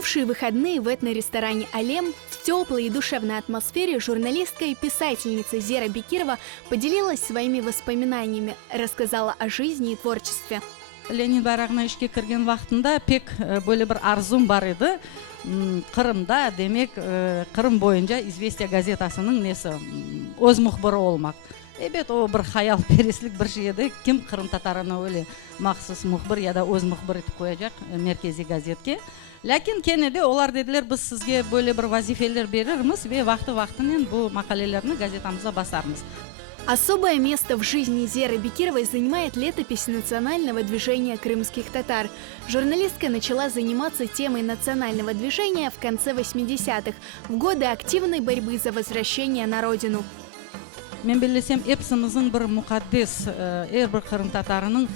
минувшие выходные в этно-ресторане «Алем» в теплой и душевной атмосфере журналистка и писательница Зера Бекирова поделилась своими воспоминаниями, рассказала о жизни и творчестве. Ленин барағына ішке кірген вақытында пек бөле бір арзум бар еді. Қырымда, демек, Қырым бойынша «Известия» газетасының несі өз мұхбірі олмақ. Эбет о бір хаял переслік бір жеді, кім Қырым татарына өлі мақсус мұхбір, яда өз мұхбір етіп қойacak меркези газетке. Ләкин кенеде олар деділер, біз сізге бөле бір вазифелер берерміз, ве вақты-вақтымен бұл мақалелерні газетамызға басармыз. Особое место в жизни Зеры Бекировой занимает летопись национального движения крымских татар. Журналистка начала заниматься темой национального движения в конце 80-х, в годы активной борьбы за возвращение на родину. Мен білесем, эпсіміздің бір мұқаддес, бір Қырым татарының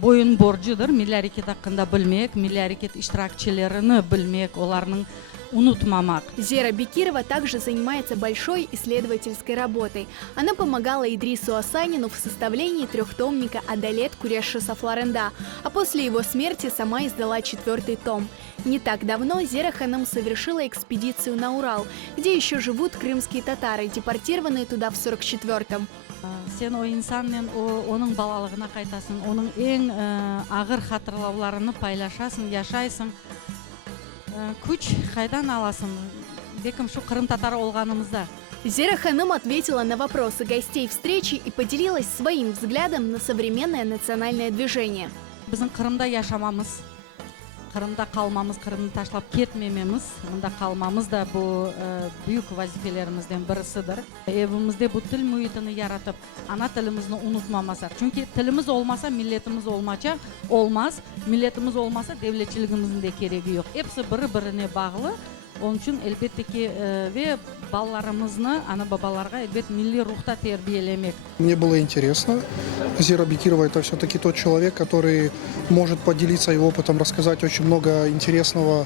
бойын боржыдыр. Milli hareket hakkında bilmek, milli hareket iştirakçilerini bilmek, оларның унутмамак. Зера Бекирова также занимается большой исследовательской работой. Она помогала Идрису Асанину в составлении трехтомника «Адалет Куряши Сафларенда», а после его смерти сама издала 4-й том. Не так давно Зера Ханым совершила экспедицию на Урал, где еще живут крымские татары, депортированные туда в 44-м. Сен о инсанмен оның балалығына қайтасың, оның ең ағыр хатырлауларыны пайлашасың, яшайсың. Күч қайдан аласың? Бекім шу Қырым татары олғанымызда. Зера Ханым ответила на вопросы гостей встречи и поделилась своим взглядом на современное национальное движение. Біздің Қырымда яшамамыз, Қырымда қалмамыз, Қырымды ташлап кетмемеміз, мұнда қалмамыз да бұл büyük вазифелерімізден бірісідір. Evimizde bu тіл мұхитini yaratып, ана тілімізді unutmamasak. Çünkü тіліміз olmasa milletimiz olmaz, milletimiz olmasa devletçiligimizin de gereği yok. Hepsi biri-birine bağlı. Onun için elbette ki ve балаларымызны, ана-бабаларға elbet milli ruhta terbiyelemek. Мне было интересно. Зера Бекирова — это все-таки тот человек, который может поделиться его опытом, рассказать очень много интересного.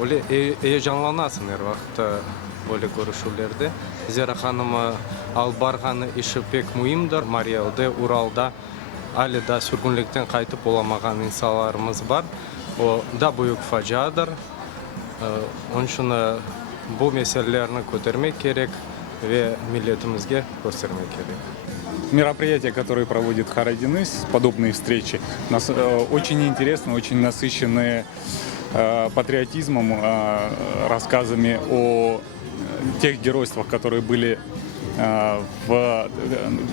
Жанланасың әр вақытта бөле көрішулерді. Зера ханымы ал барғаны іші пек мұйымдар. Мариэлде, Уралда, әлі да сүргінліктен қайтып оламаған инсаларымыз бар. О да büyük фажиадыр. Onun için bu meselelerini көтерmek керек ve milletimize göstermek керек. Мероприятия, которые проводит Харадинис, подобные встречи, очень интересны, очень насыщены патриотизмом, рассказами о тех геройствах, которые были в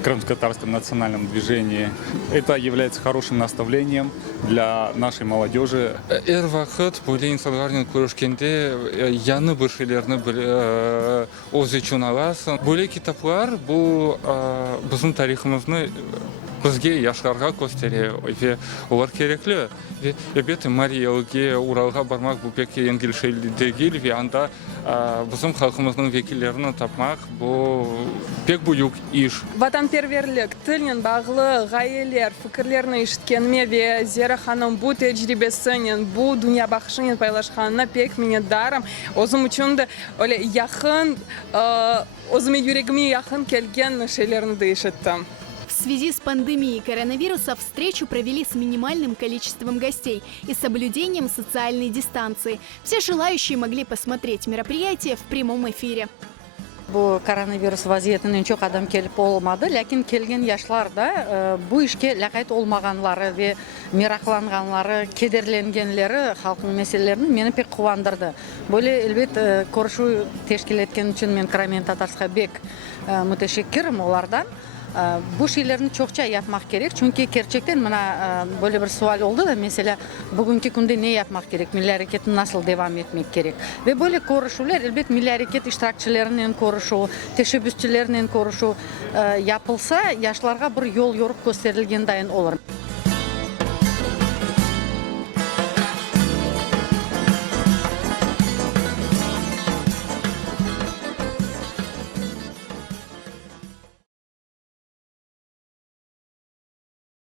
крымско-татарском национальном движении. Это является хорошим наставлением для нашей молодежи. Әр вақыт бөле инсанлармен көрішкенде яны бір шелерні өз үшін аласың. Бөле китаплар бұл біздің тарихымызны бізге яшарға көстере, олар кереклі. Беті Мариэлге, Уралға бармақ бұл пек енгілшелдегіл, анда біздің халқымыздың векілерін тапмақ бұл пек бұйық іш. Ватанперверлік, тілінен бағылы ғайелер, фікірлеріні ішіткенме ве Зера ханым бұл тәжірибесінен, бұл дүния бақшынен пайлашқанына пек мене дарым. Өзім үшінді яқын, өзіме жүрегіме яқын келген шелеріні де ішіттім. В связи с пандемией коронавируса встречу провели с минимальным количеством гостей и соблюдением социальной дистанции. Все желающие могли посмотреть мероприятие в прямом эфире. Бұл коронавирус вазиетінен çok адам келіп olmadı, ләкин келген яшларда бұл ішке ләқайт olмағанлары ве мерақланғанлары, кедерленгенлері халқың мәселелерін мені пек қуандырды. Бөле әлбет көрішу тешкел еткен үшін мен Краймен Татарска бек müteşekkirім олардан. Bu şeylerini çokça yapmak gerek. Çünkü gerçekten bana böyle bir sual oldu da mesela bugünkü günde ne yapmak gerek? Milli hareketin nasıl devam etmek gerek? Ve böyle konuşular elbet milli hareket iştirakçılarının konuşu, teşebbüsçülerinin konuşu yapılsa yaşlarga bir yol yorup gösterilgen dayan olur.